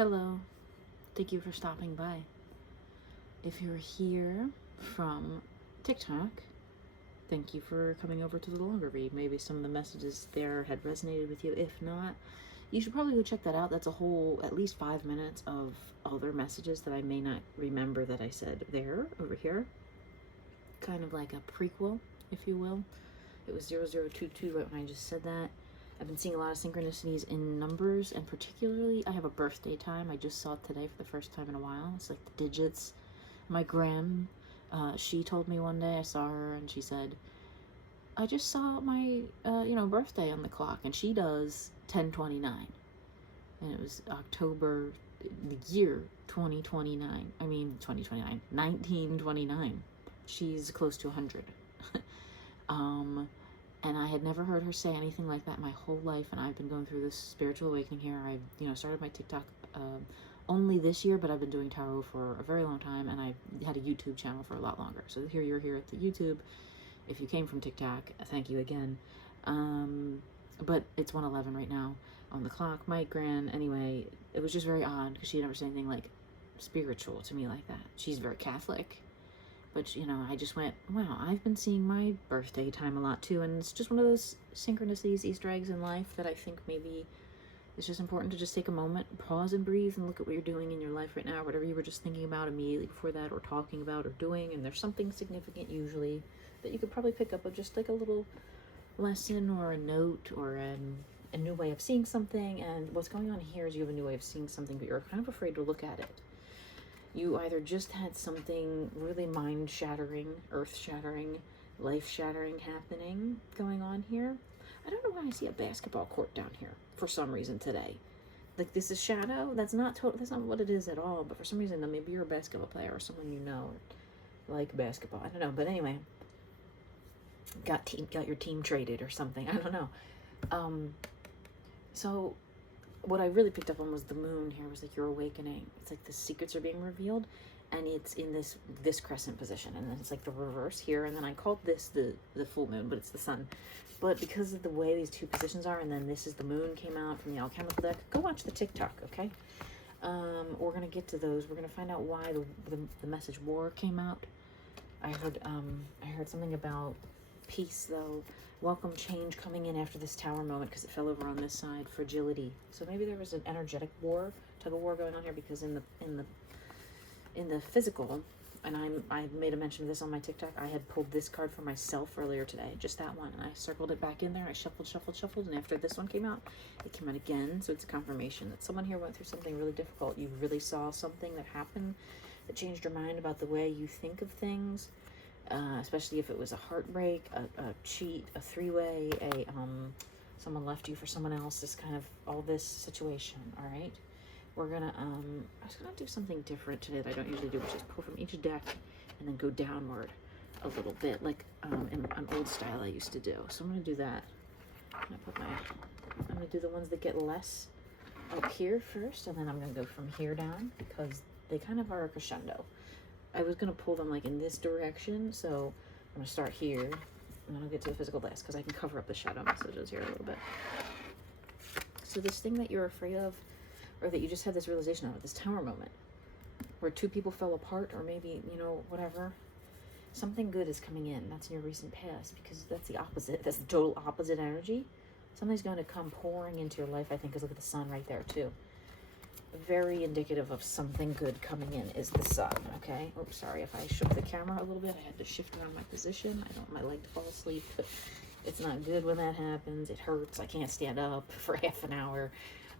Hello, thank you for stopping by. If you're here from TikTok, thank you for coming over to the longer read. Maybe some of the messages there had resonated with you. If not, you should probably go check that out. That's a whole, at least 5 minutes of other messages that I may not remember that I said there, over here. Kind of like a prequel, if you will. It was 0022 right when I just said that. I've been seeing a lot of synchronicities in numbers, and particularly I have a birthday time. I just saw it today for the first time in a while. It's like the digits. My gram, she told me one day, I saw her and she said, I just saw my, birthday on the clock, and she does 10/29. And it was October, the year 2029. 1929. She's close to 100. And I had never heard her say anything like that my whole life, and I've been going through this spiritual awakening here. I, started my TikTok only this year, but I've been doing tarot for a very long time, and I had a YouTube channel for a lot longer. So here you're here at the YouTube. If you came from TikTok, thank you again. But it's 1:11 right now on the clock. My gran, anyway, it was just very odd because she never said anything like spiritual to me like that. She's very Catholic. But, I just went, wow, I've been seeing my birthday time a lot too. And it's just one of those synchronicities, Easter eggs in life that I think maybe it's just important to just take a moment, pause and breathe and look at what you're doing in your life right now, whatever you were just thinking about immediately before that or talking about or doing. And there's something significant usually that you could probably pick up of just like a little lesson or a note or a new way of seeing something. And what's going on here is you have a new way of seeing something, but you're kind of afraid to look at it. You either just had something really mind-shattering, earth-shattering, life-shattering happening going on here. I don't know why I see a basketball court down here for some reason today. Like, this is shadow? That's not what it is at all, but for some reason, maybe you're a basketball player or someone you know like basketball. I don't know, but anyway, got your team traded or something. I don't know. So what I really picked up on was the moon here was like your awakening. It's like the secrets are being revealed, and it's in this crescent position, and then it's like the reverse here, and then I called this the full moon, but it's the sun. But because of the way these two positions are, and then this is the moon came out from the alchemical deck, go watch the TikTok, okay? We're gonna get to those. We're gonna find out why the message war came out. I heard something about peace though. Welcome change coming in after this tower moment because it fell over on this side. Fragility. So maybe there was an energetic war, tug of war going on here, because in the physical, and I made a mention of this on my TikTok, I had pulled this card for myself earlier today, just that one, and I circled it back in there. I shuffled, and after this one came out, it came out again. So it's a confirmation that someone here went through something really difficult. You really saw something that happened that changed your mind about the way you think of things. Especially if it was a heartbreak, a cheat, a three-way, someone left you for someone else, this kind of, all this situation, all right? We're gonna, I was gonna do something different today that I don't usually do, which is pull from each deck and then go downward a little bit, like in an old style I used to do. So I'm gonna do that. I'm gonna do the ones that get less up here first, and then I'm gonna go from here down because they kind of are a crescendo. I was going to pull them like in this direction, so I'm going to start here, and then I'll get to the physical last because I can cover up the shadow messages here a little bit. So this thing that you're afraid of, or that you just had this realization of, this tower moment, where two people fell apart, or maybe, whatever, something good is coming in. That's in your recent past, because that's the opposite. That's the total opposite energy. Something's going to come pouring into your life, I think, because look at the sun right there, too. Very indicative of something good coming in is the sun, okay? Oops, sorry if I shook the camera a little bit. I had to shift around my position. I don't want my leg to fall asleep, but it's not good when that happens. It hurts. I can't stand up for half an hour.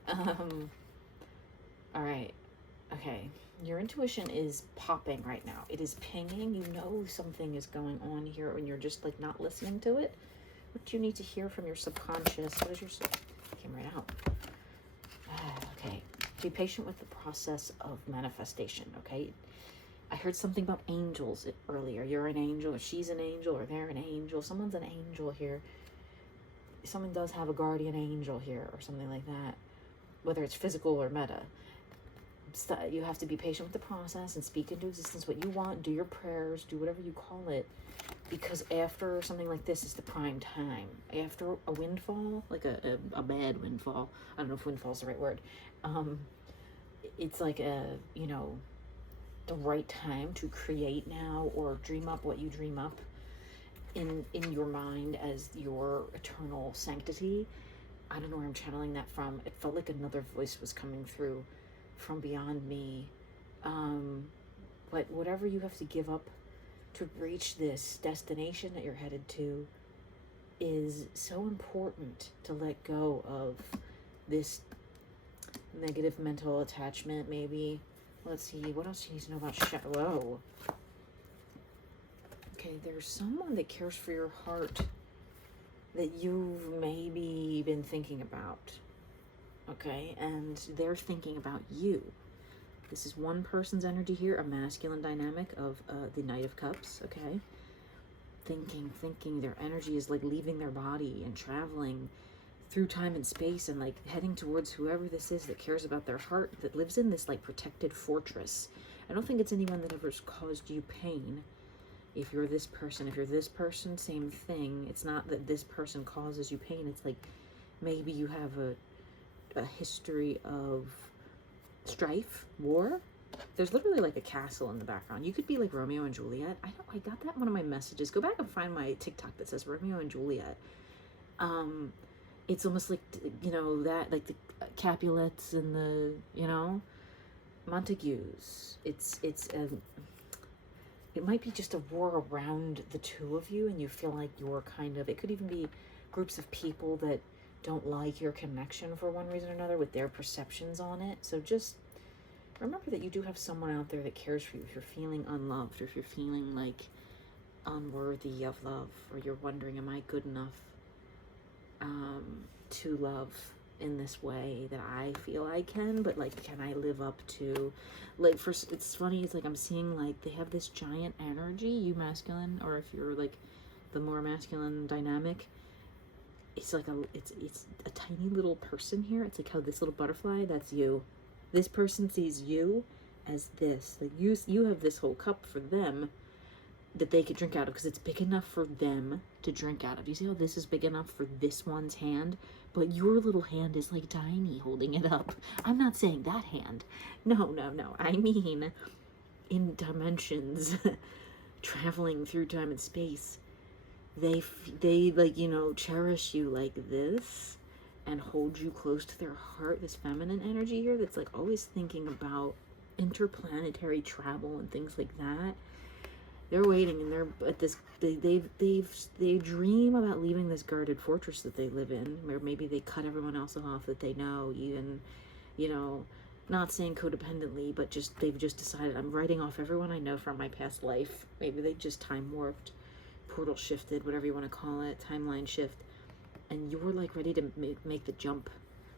All right. Okay. Your intuition is popping right now. It is pinging. You know something is going on here when you're just like not listening to it. What do you need to hear from your subconscious? What is your came right out. Okay. Be patient with the process of manifestation, okay? I heard something about angels earlier. You're an angel, or she's an angel, or they're an angel. Someone's an angel here. Someone does have a guardian angel here, or something like that, whether it's physical or meta. You have to be patient with the process and speak into existence what you want. Do your prayers, do whatever you call it, because after something like this is the prime time. After a windfall, like a bad windfall, I don't know if windfall is the right word, it's like the right time to create now, or dream up what you dream up in your mind as your eternal sanctity. I don't know where I'm channeling that from. It felt like another voice was coming through from beyond me. But whatever you have to give up to reach this destination that you're headed to is so important, to let go of this negative mental attachment, maybe. Let's see, what else do you need to know about Whoa. Okay, there's someone that cares for your heart that you've maybe been thinking about. Okay, and they're thinking about you. This is one person's energy here, a masculine dynamic of the Knight of Cups, okay? Thinking, their energy is like leaving their body and traveling through time and space and like heading towards whoever this is that cares about their heart, that lives in this like protected fortress. I don't think it's anyone that ever caused you pain. If you're this person, same thing. It's not that this person causes you pain. It's like maybe you have a history of strife, war. There's literally like a castle in the background. You could be like Romeo and Juliet. I got that in one of my messages. Go back and find my TikTok that says Romeo and Juliet. It's almost like, that, like the Capulets and the, Montagues. It might be just a war around the two of you, and you feel like you're it could even be groups of people that don't like your connection for one reason or another with their perceptions on it. So just remember that you do have someone out there that cares for you. If you're feeling unloved, or if you're feeling like unworthy of love, or you're wondering, am I good enough to love in this way that I feel I can, but like, can I live up to, like, it's funny, it's like I'm seeing like they have this giant energy, you masculine, or if you're like the more masculine dynamic, it's like it's a tiny little person here. It's like how this little butterfly, that's you. This person sees you as this, like you have this whole cup for them that they could drink out of, because it's big enough for them to drink out of. You see how this is big enough for this one's hand, but your little hand is like tiny holding it up. I'm not saying that hand. No. I mean, in dimensions, traveling through time and space, they like, cherish you like this and hold you close to their heart. This feminine energy here that's like always thinking about interplanetary travel and things like that. They're waiting, and they're at this. They dream about leaving this guarded fortress that they live in, where maybe they cut everyone else off that they know. Even, not saying codependently, but they've just decided, I'm writing off everyone I know from my past life. Maybe they just time warped, portal shifted, whatever you want to call it, timeline shift, and you're like ready to make the jump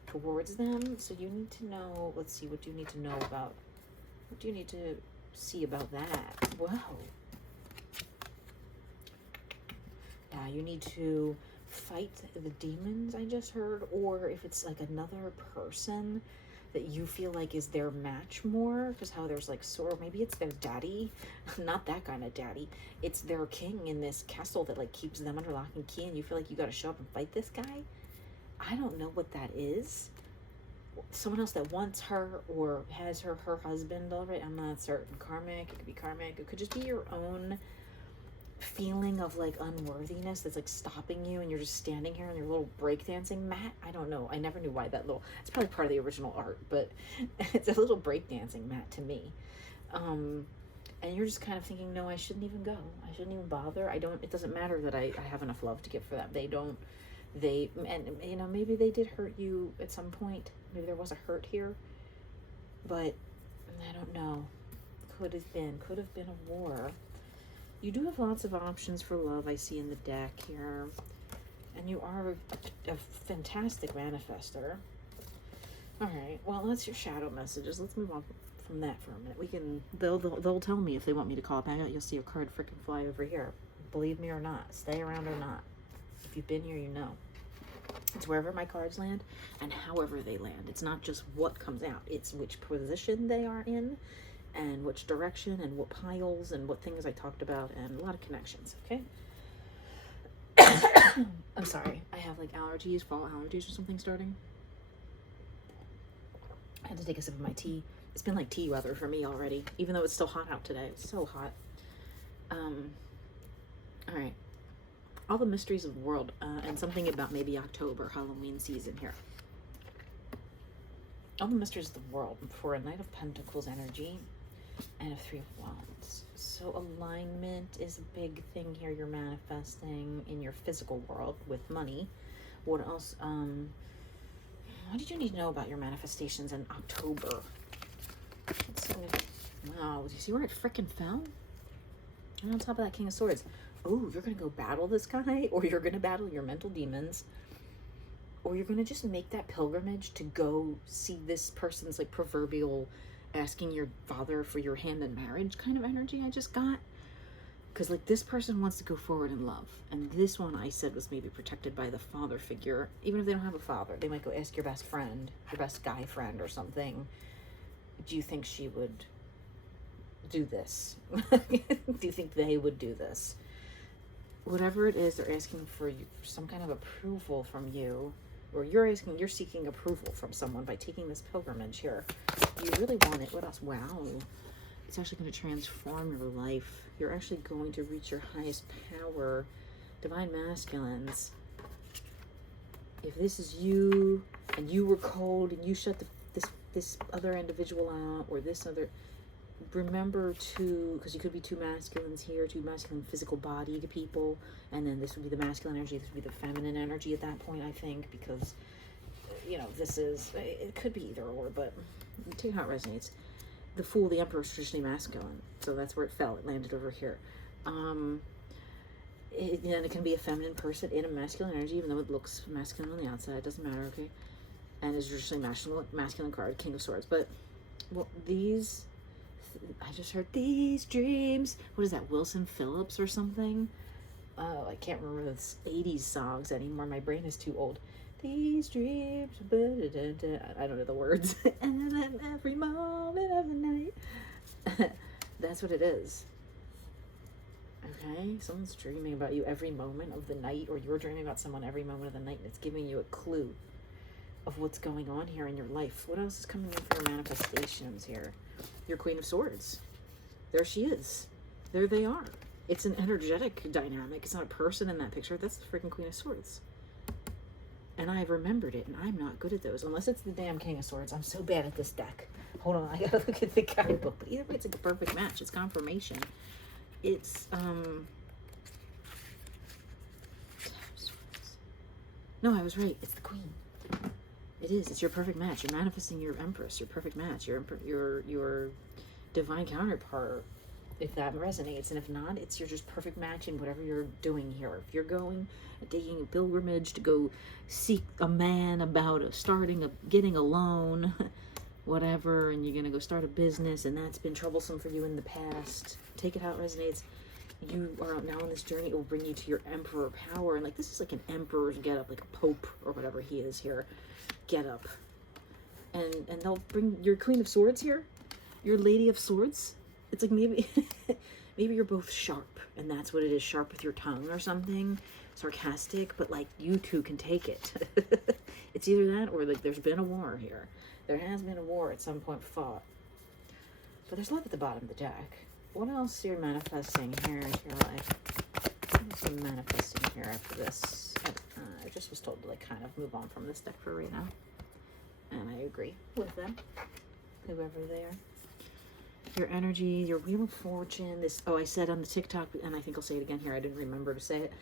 towards them. So you need to know. Let's see. What do you need to know about? What do you need to see about that? Wow. You need to fight the demons, I just heard, or if it's like another person that you feel like is their match more, because how there's like, or maybe it's their daddy, not that kind of daddy, it's their king in this castle that like keeps them under lock and key, and you feel like you got to show up and fight this guy. I don't know what that is. Someone else that wants her or has her husband already. I'm not certain. Karmic, it could be karmic, it could just be your own feeling of like unworthiness that's like stopping you, and you're just standing here on your little breakdancing mat. I don't know. I never knew why it's probably part of the original art, but it's a little breakdancing mat to me. And you're just kind of thinking, no, I shouldn't even go. I shouldn't even bother. It doesn't matter that I have enough love to give for them. And maybe they did hurt you at some point. Maybe there was a hurt here, but I don't know. Could have been a war. You do have lots of options for love, I see in the deck here. And you are a fantastic manifester. Alright, well, that's your shadow messages. Let's move on from that for a minute. They'll tell me if they want me to call it back out. You'll see a card freaking fly over here. Believe me or not. Stay around or not. If you've been here, you know. It's wherever my cards land and however they land. It's not just what comes out. It's which position they are in, and which direction, and what piles, and what things I talked about, and a lot of connections, okay? I'm sorry, I have like allergies, fall allergies or something starting. I had to take a sip of my tea. It's been like tea weather for me already, even though it's still hot out today. It's so hot. All right. All the mysteries of the world, and something about maybe October, Halloween season here. All the mysteries of the world for a Knight of Pentacles energy and a Three of Wands. So alignment is a big thing here. You're manifesting in your physical world with money. What else? What did you need to know about your manifestations in October? Wow, do you see where it frickin' fell? And on top of that, King of Swords. Oh, you're going to go battle this guy, or you're going to battle your mental demons, or you're going to just make that pilgrimage to go see this person's like proverbial asking your father for your hand in marriage kind of energy I just got. Because like this person wants to go forward in love, and this one I said was maybe protected by the father figure. Even if they don't have a father, they might go ask your best friend, your best guy friend or something, do you think she would do this? Do you think they would do this? Whatever it is, they're asking for you, some kind of approval from you, or you're seeking approval from someone by taking this pilgrimage here. You really want it. What else? Wow. It's actually going to transform your life. You're actually going to reach your highest power. Divine Masculines. If this is you, and you were cold, and you shut this other individual out, or this other... Remember to, because you could be two masculines here, two masculine physical body to people, and then this would be the masculine energy, this would be the feminine energy at that point, I think, because, you know, this is, it could be either or, but take how it resonates. The Fool, the Emperor, is traditionally masculine, so that's where it fell. It landed over here. Then it can be a feminine person in a masculine energy, even though it looks masculine on the outside. It doesn't matter, okay? And it's traditionally masculine card, King of Swords. But, well, these... I just heard these dreams. What is that, Wilson Phillips or something? Oh, I can't remember those 80s songs anymore. My brain is too old. These dreams, I don't know the words. And then every moment of the night. That's what it is. Okay, someone's dreaming about you every moment of the night, or you're dreaming about someone every moment of the night, and it's giving you a clue of what's going on here in your life. What else is coming in for your manifestations here? Your Queen of Swords. There she is. There they are. It's an energetic dynamic. It's not a person in that picture. That's the freaking Queen of Swords. And I've remembered it, and I'm not good at those. Unless it's the damn King of Swords. I'm so bad at this deck. Hold on, I gotta look at the guidebook. But either way, it's like a perfect match. It's confirmation. It's, No, I was right. It's the Queen. It is. It's your perfect match. You're manifesting your Empress, your perfect match, your divine counterpart, if that resonates. And if not, it's your just perfect match in whatever you're doing here. If you're going and taking a pilgrimage to go seek a man about getting a loan, whatever, and you're going to go start a business, and that's been troublesome for you in the past, take it how it resonates. You are now on this journey. It will bring you to your emperor power. And like, this is like an emperor's get up, like a pope or whatever he is here. Get up. And they'll bring your Queen of Swords here. Your Lady of Swords. It's like maybe you're both sharp, and that's what it is, sharp with your tongue or something. Sarcastic, but like you two can take it. It's either that or like there's been a war here. There has been a war at some point fought. But there's love at the bottom of the deck. What else you're manifesting here in your life? What else are you manifesting here after this? I just was told to like kind of move on from this deck for right now. And I agree with them. Whoever they are. Your energy, your Wheel of Fortune, this, I said on the TikTok, and I think I'll say it again here, I didn't remember to say it.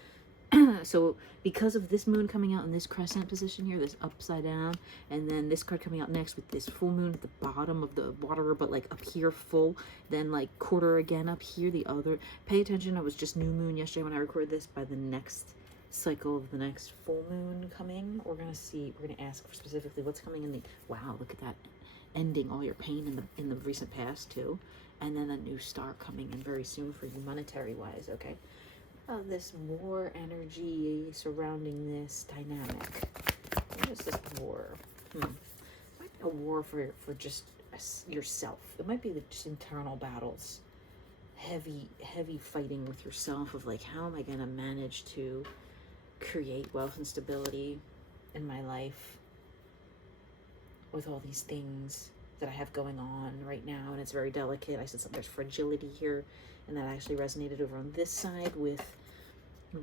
So because of this moon coming out in this crescent position here, this upside down, and then this card coming out next with this full moon at the bottom of the water, but like up here full, then like quarter again up here, the other. Pay attention, it was just new moon yesterday when I recorded this. By the next cycle of the next full moon coming, we're going to ask specifically what's coming in the, wow, look at that, ending all your pain in the recent past too, and then a new star coming in very soon for you monetary wise, okay? This war energy surrounding this dynamic. What is this war? It might be a war for just yourself. It might be just internal battles. Heavy fighting with yourself of like, how am I going to manage to create wealth and stability in my life? with all these things that I have going on right now, and it's very delicate. I said there's fragility here, and that actually resonated over on this side with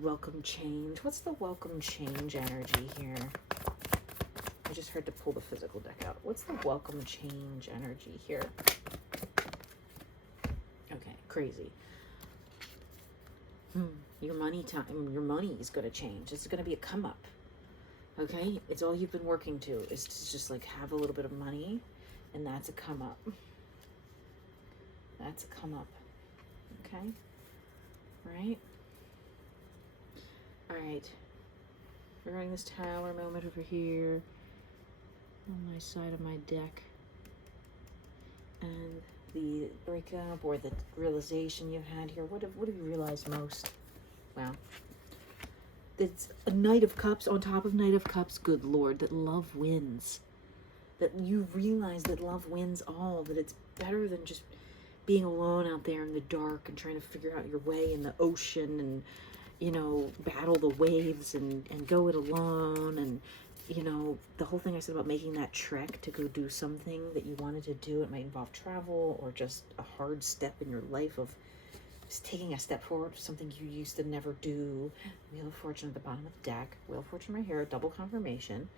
welcome change. What's the welcome change energy here? I just heard to pull the physical deck out. What's the welcome change energy here? Okay, crazy. Your money is going to change. It's going to be a come up. Okay, it's all you've been working to is to just like have a little bit of money, and that's a come up. That's a come up. Okay, right? All right. We're running this Tower moment over here on my side of my deck, and the breakup or the realization you've had here. What have you realized most? Wow. It's a Knight of Cups on top of Knight of Cups. Good Lord, that love wins. That you realize that love wins all. That it's better than just being alone out there in the dark and trying to figure out your way in the ocean and, you know, battle the waves and go it alone. And, you know, the whole thing I said about making that trek to go do something that you wanted to do. It might involve travel or just a hard step in your life of just taking a step forward to something you used to never do. Wheel of Fortune at the bottom of the deck. Wheel of Fortune right here, double confirmation.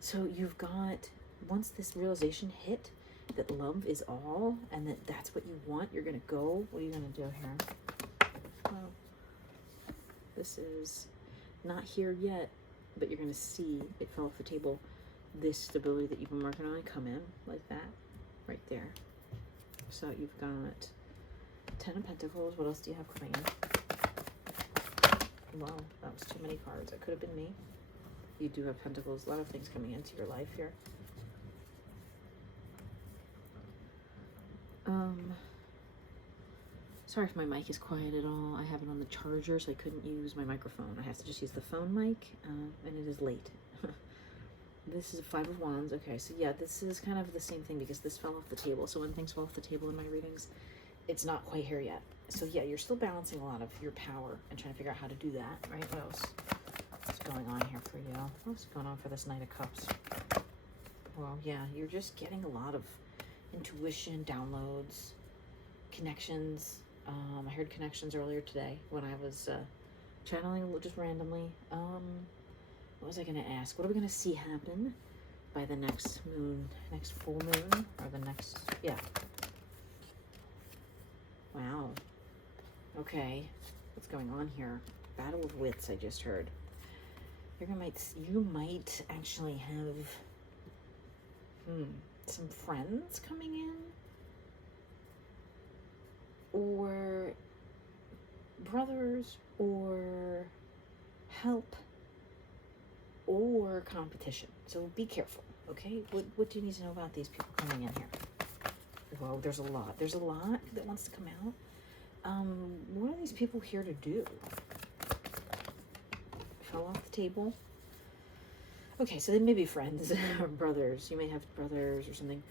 So you've got, once this realization hit that love is all and that that's what you want, you're going to go. What are you going to do here? Well, this is not here yet, but you're going to see it fell off the table. This stability that you've been working on come in like that, right there. So you've got 10 of Pentacles. What else do you have coming in? Wow, that was too many cards. That could have been me. You do have Pentacles. A lot of things coming into your life here. Sorry if my mic is quiet at all. I have it on the charger, so I couldn't use my microphone. I have to just use the phone mic, and it is late. This is 5 of Wands. Okay, so yeah, this is kind of the same thing because this fell off the table. So when things fall off the table in my readings, it's not quite here yet. So yeah, you're still balancing a lot of your power and trying to figure out how to do that, right? What else is going on here for you? What's going on for this Knight of Cups? Well, yeah, you're just getting a lot of intuition, downloads, connections. I heard connections earlier today when I was channeling just randomly. What was I going to ask? What are we going to see happen by the next moon, next full moon, or the next, yeah. Wow. Okay. What's going on here? Battle of Wits, I just heard. You might actually have some friends coming in, or brothers, or help, or competition. So be careful, okay? What do you need to know about these people coming in here? Well, there's a lot. There's a lot that wants to come out. What are these people here to do? Fell off the table. Okay, so they may be friends or brothers. You may have brothers or something.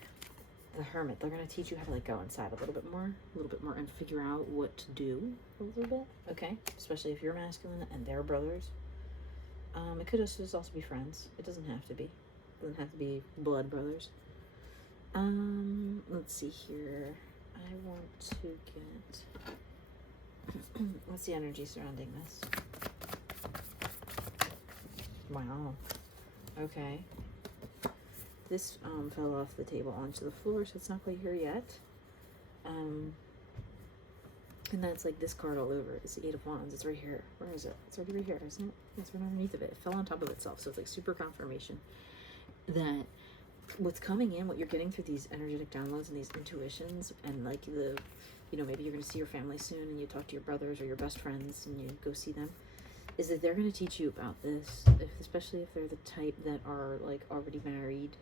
The Hermit, they're going to teach you how to like go inside a little bit more, and figure out what to do a little bit, okay? Especially if you're masculine and they're brothers. It could just also be friends. It doesn't have to be. It doesn't have to be blood brothers. Let's see here. I want to get... What's the energy surrounding this? Wow. Okay. This fell off the table onto the floor, so it's not quite here yet. And that's like this card all over. It's the 8 of Wands. It's right here. Where is it? It's already right here, isn't it? It's right underneath of it. It fell on top of itself, so it's like super confirmation that what's coming in, what you're getting through these energetic downloads and these intuitions, and like the, you know, maybe you're going to see your family soon and you talk to your brothers or your best friends and you go see them, is that they're going to teach you about this, especially if they're the type that are like already married,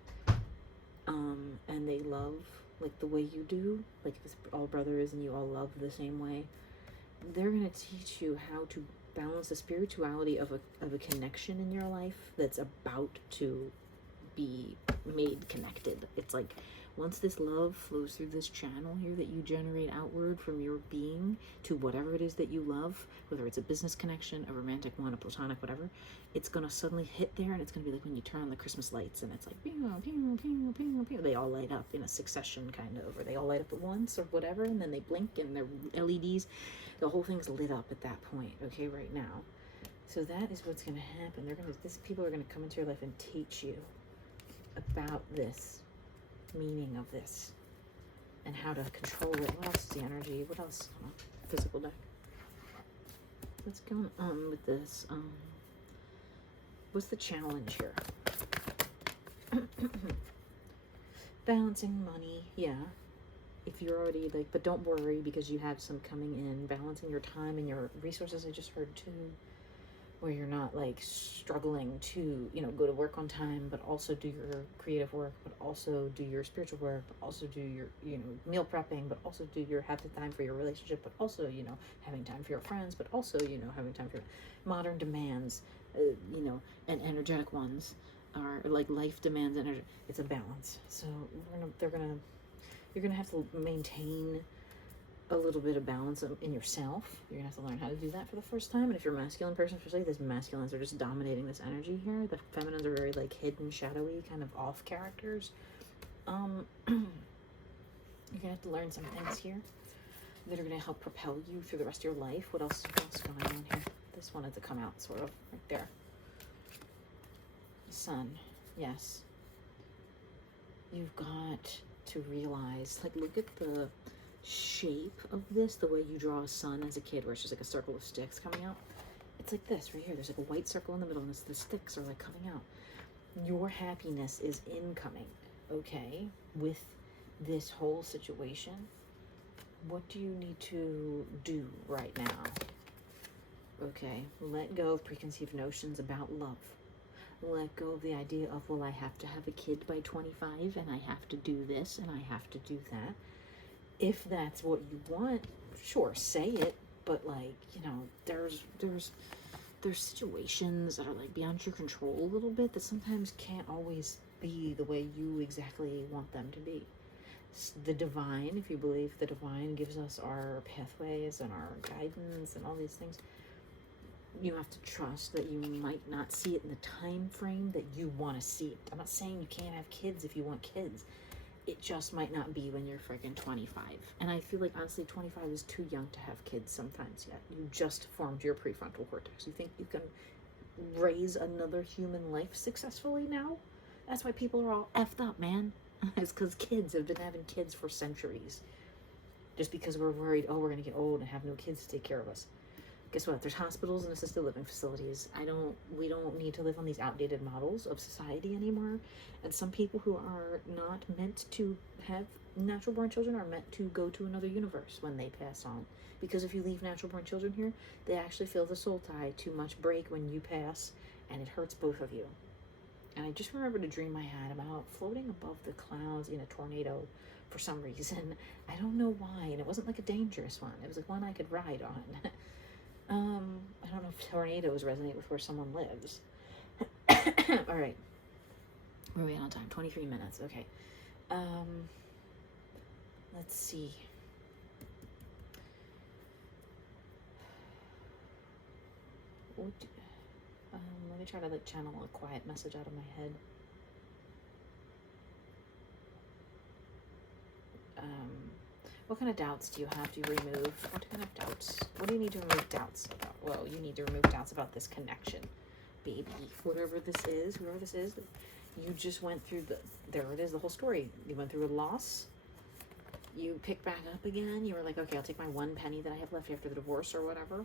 and they love like the way you do, like if it's all brothers and you all love the same way, they're going to teach you how to balance the spirituality of a connection in your life that's about to be made connected. It's like Once this love flows through this channel here that you generate outward from your being to whatever it is that you love, whether it's a business connection, a romantic one, a platonic, whatever, it's going to suddenly hit there, and it's going to be like when you turn on the Christmas lights and it's like, pew, pew, pew, pew, pew. They all light up in a succession kind of, or they all light up at once or whatever, and then they blink and they're LEDs. The whole thing's lit up at that point, okay, right now. So that is what's going to happen. People are going to come into your life and teach you about this, meaning of this, and how to control it. What else is the energy? What else? Physical deck. What's going on with this? What's the challenge here? Balancing money, yeah. If you're already like, but don't worry because you have some coming in. Balancing your time and your resources, I just heard too, where you're not like struggling to, you know, go to work on time, but also do your creative work, but also do your spiritual work, but also do your, you know, meal prepping, but also have the time for your relationship, but also, you know, having time for your friends, but also, you know, having time for modern demands, you know, and energetic ones are like life demands. It's a balance. So you're gonna have to maintain a little bit of balance in yourself. You're gonna have to learn how to do that for the first time. And if you're a masculine person, especially, these masculines are just dominating this energy here. The feminines are very like hidden, shadowy, kind of off characters. You're gonna have to learn some things here that are gonna help propel you through the rest of your life. What else is going on here? This wanted to come out sort of right there. The sun, yes. You've got to realize, like, look at the shape of this, the way you draw a sun as a kid, where it's just like a circle of sticks coming out. It's like this right here. There's like a white circle in the middle, and the sticks are like coming out. Your happiness is incoming, okay, with this whole situation. What do you need to do right now? Okay, let go of preconceived notions about love. Let go of the idea of, well, I have to have a kid by 25, and I have to do this, and I have to do that. If that's what you want, sure, say it, but like, you know, there's situations that are like beyond your control a little bit that sometimes can't always be the way you exactly want them to be. The divine, if you believe the divine gives us our pathways and our guidance and all these things, you have to trust that you might not see it in the time frame that you want to see it. I'm not saying you can't have kids if you want kids. It just might not be when you're freaking 25. And I feel like, honestly, 25 is too young to have kids sometimes yet. You just formed your prefrontal cortex. You think you can raise another human life successfully now? That's why people are all effed up, man. It's because kids have been having kids for centuries. Just because we're worried, oh, we're going to get old and have no kids to take care of us. Guess what? There's hospitals and assisted living facilities. We don't need to live on these outdated models of society anymore. And some people who are not meant to have natural born children are meant to go to another universe when they pass on. Because if you leave natural born children here, they actually feel the soul tie too much break when you pass, and it hurts both of you. And I just remembered a dream I had about floating above the clouds in a tornado for some reason. I don't know why, and it wasn't like a dangerous one. It was like one I could ride on. I don't know if tornadoes resonate with where someone lives. All right. Where are we on time? 23 minutes. Okay. Let's see. Let me try to like channel a quiet message out of my head. What kind of doubts do you have to remove? What kind of doubts? What do you need to remove doubts about? Well, you need to remove doubts about this connection, baby. Whatever this is, whoever this is, you just went through there it is, the whole story. You went through a loss. You picked back up again. You were like, okay, I'll take my one penny that I have left after the divorce or whatever.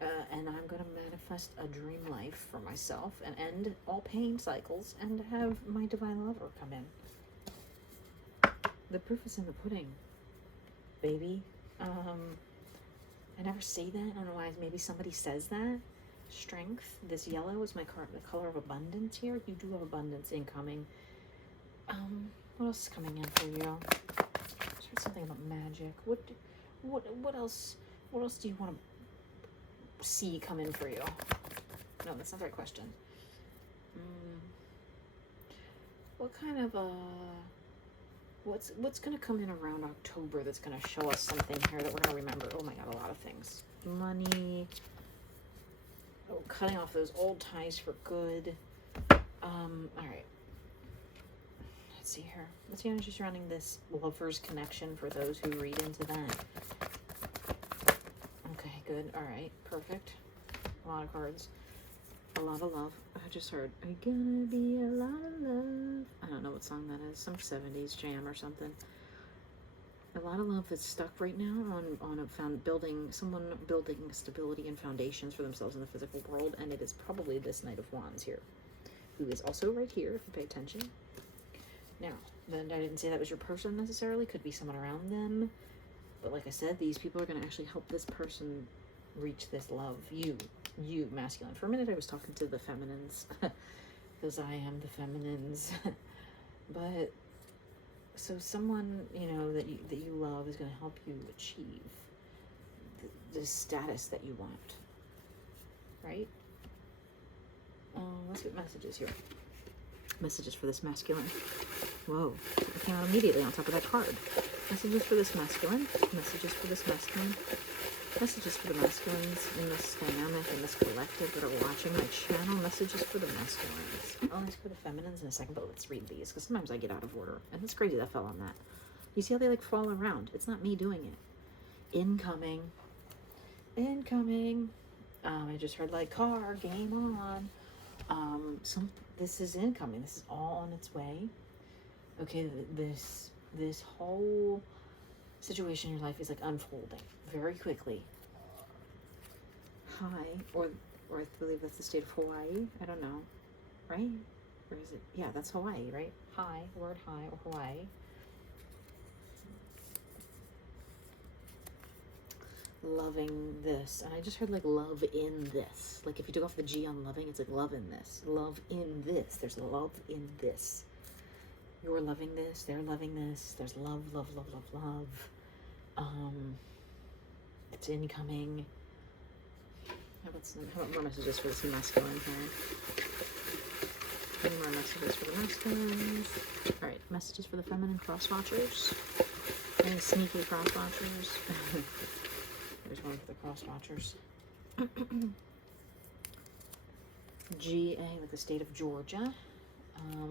And I'm going to manifest a dream life for myself and end all pain cycles and have my divine lover come in. The proof is in the pudding, baby. I never say that. I don't know why. Maybe somebody says that. Strength. This yellow is the color of abundance here. You do have abundance incoming. What else is coming in for you? I heard something about magic. What else do you want to see come in for you? No, that's not the right question. What's going to come in around October that's going to show us something here that we're going to remember? Oh my God, a lot of things. Money. Oh, cutting off those old ties for good. All right. Let's see here. What's the energy surrounding this lover's connection for those who read into that? Okay, good. All right, perfect. A lot of cards. A lot of love. I just heard, are gonna be a lot of love. I don't know what song that is. Some 70s jam or something. A lot of love that's stuck right now on someone building stability and foundations for themselves in the physical world, and it is probably this Knight of Wands here, who is also right here, if you pay attention. Now, then I didn't say that was your person necessarily. Could be someone around them. But like I said, these people are going to actually help this person reach this love. You, masculine. For a minute, I was talking to the feminines, because I am the feminines. But, so someone, you know, that you love is going to help you achieve the status that you want. Right? Let's get messages here. Messages for this masculine. Whoa, it came out immediately on top of that card. Messages for this masculine. Messages for this masculine. Messages for the masculines in this dynamic, in this collective that are watching my channel. Messages for the masculines. I'll ask for the feminines in a second, but let's read these, because sometimes I get out of order. And it's crazy that fell on that. You see how they like fall around? It's not me doing it. Incoming. Incoming. I just heard like car, game on. This is incoming. This is all on its way. Okay, this whole situation in your life is like unfolding very quickly. Hi, or I believe that's the state of Hawaii. I don't know, right? Or is it? Yeah, that's Hawaii, right? Hi, word hi, or Hawaii. Loving this, and I just heard like love in this. Like if you took off the G on loving, it's like love in this. Love in this. There's love in this. You're loving this. They're loving this. There's love, love, love, love, love. It's incoming. How about more messages for this masculine here? Any more messages for the masculines? All right, messages for the feminine cross watchers. Any sneaky cross watchers? There's one for the cross watchers. GA, like the state of Georgia,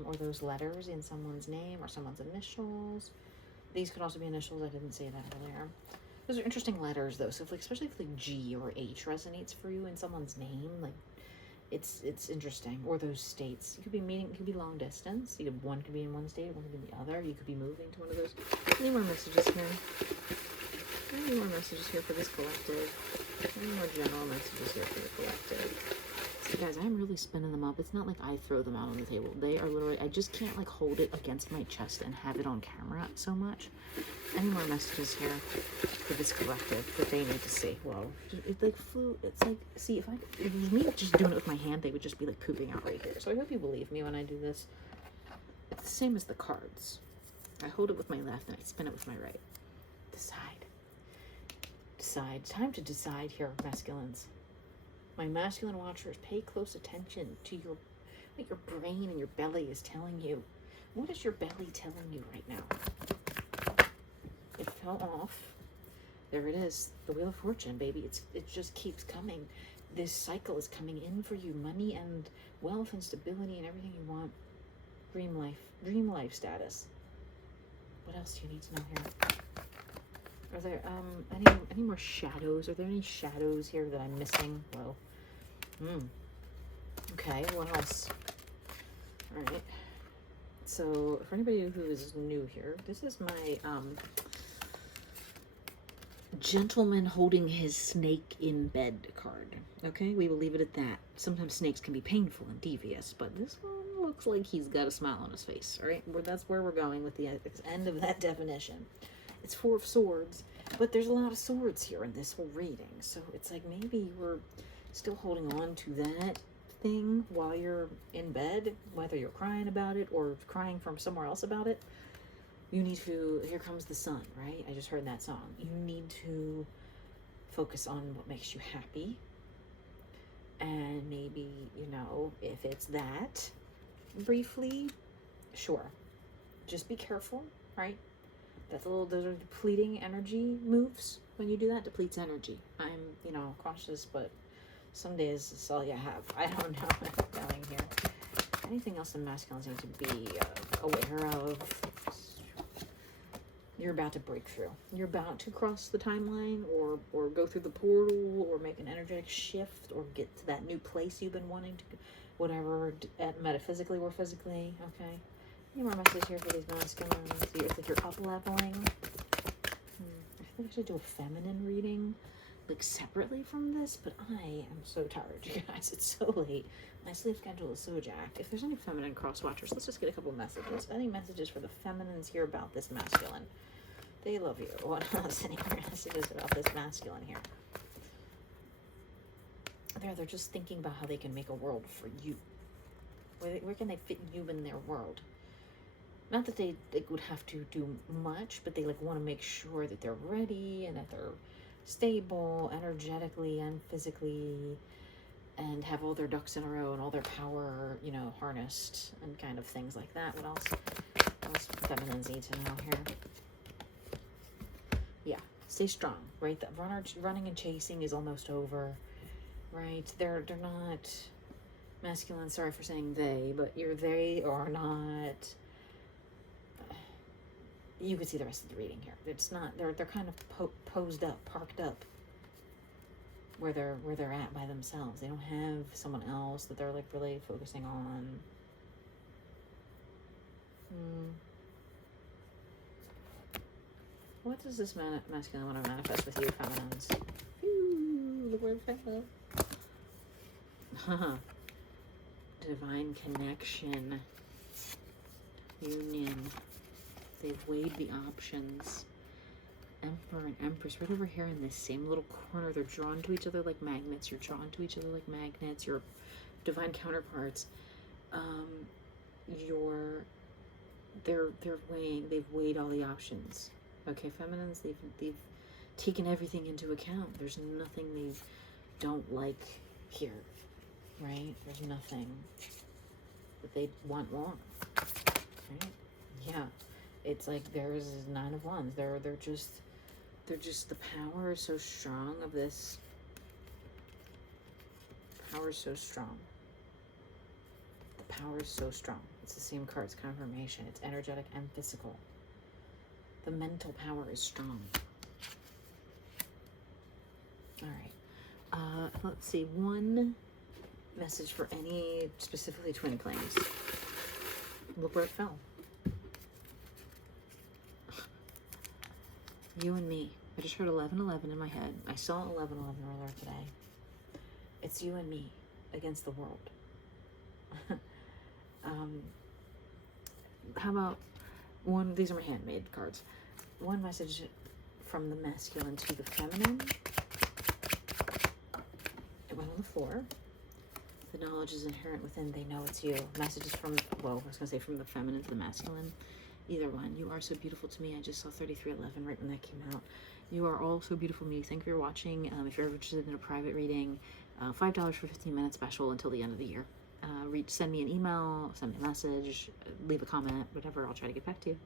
or those letters in someone's name or someone's initials. These could also be initials. I didn't say that earlier. Those are interesting letters, though. So, if, like, especially if like G or H resonates for you in someone's name, like it's interesting. Or those states. You could be meeting. It could be long distance. One could be in one state, one could be in the other. You could be moving to one of those. Any more messages here? Any more messages here for this collective? Any more general messages here for the collective? See, guys, I'm really spinning them up. It's not like I throw them out on the table. They are literally, I just can't like hold it against my chest and have it on camera so much. Any more messages here for this collective that they need to see? Whoa, it like flew. It's like, see, if it was me just doing it with my hand, they would just be like pooping out right here. So I hope you believe me when I do this. It's the same as the cards. I hold it with my left and I spin it with my right. Decide. Decide. Time to decide here, masculines. My masculine watchers, pay close attention to what your brain and your belly is telling you. What is your belly telling you right now? It fell off. There it is. The Wheel of Fortune, baby. It just keeps coming. This cycle is coming in for you. Money and wealth and stability and everything you want. Dream life status. What else do you need to know here? Are there any more shadows? Are there any shadows here that I'm missing? Whoa. Okay, what else? All right. So, for anybody who is new here, this is my gentleman holding his snake in bed card. Okay, we will leave it at that. Sometimes snakes can be painful and devious, but this one looks like he's got a smile on his face. All right, that's where we're going with the end of that definition. It's Four of Swords, but there's a lot of swords here in this whole reading. So it's like maybe you're still holding on to that thing while you're in bed, whether you're crying about it or crying from somewhere else about it. You need to, here comes the sun, right? I just heard that song. You need to focus on what makes you happy. And maybe, if it's that, briefly, sure. Just be careful, right? those are depleting energy moves. When you do that, depletes energy. I'm, you know, cautious, but some days it's all you have. I don't know what I'm telling here. Anything else the masculines need to be aware of? You're about to break through. You're about to cross the timeline, or go through the portal, or make an energetic shift, or get to that new place you've been wanting to, whatever, metaphysically or physically, okay? Any more message here for these masculines? Do you think you're up-leveling? I think I should do a feminine reading, like, separately from this, but I am so tired, you guys. It's so late. My sleep schedule is so jacked. If there's any feminine cross-watchers, let's just get a couple messages. Any messages for the feminines here about this masculine? They love you. What else? Any more messages about this masculine here? They're just thinking about how they can make a world for you. Where can they fit you in their world? Not that they would have to do much, but they like want to make sure that they're ready and that they're stable energetically and physically, and have all their ducks in a row and all their power, you know, harnessed and kind of things like that. What else? What else feminines need to know here? Yeah, stay strong, right? The running and chasing is almost over, right? They're not masculine. Sorry for saying they, but they are not. You could see the rest of the reading here. It's not. They're kind of posed up, parked up, where they're at by themselves. They don't have someone else that they're like really focusing on. What does this masculine want to manifest with you, feminines? Ooh, the word feminine. Divine connection, union. They've weighed the options. Emperor and Empress right over here in this same little corner. They're drawn to each other like magnets. You're drawn to each other like magnets. Your divine counterparts. They've weighed all the options. Okay, feminines, they've taken everything into account. There's nothing they don't like here, right? There's nothing that they want more, right? Yeah. It's like there's 9 of Wands. They're just the power is so strong of this. Power is so strong. The power is so strong. It's the same card. It's confirmation. It's energetic and physical. The mental power is strong. All right. Let's see. One message for any specifically twin flames. Look where it fell. You and me. I just heard 1111 in my head. I saw 1111 earlier today. It's you and me against the world. How about one? These are my handmade cards. One message from the masculine to the feminine. It went on the floor. The knowledge is inherent within. They know it's you. Messages from, well, I was going to say from the feminine to the masculine. Either one. You are so beautiful to me. I just saw 3311 right when that came out. You are all so beautiful to me. Thank you for watching. If you're interested in a private reading, $5 for 15-minute special until the end of the year. Send me an email, send me a message, leave a comment, whatever. I'll try to get back to you.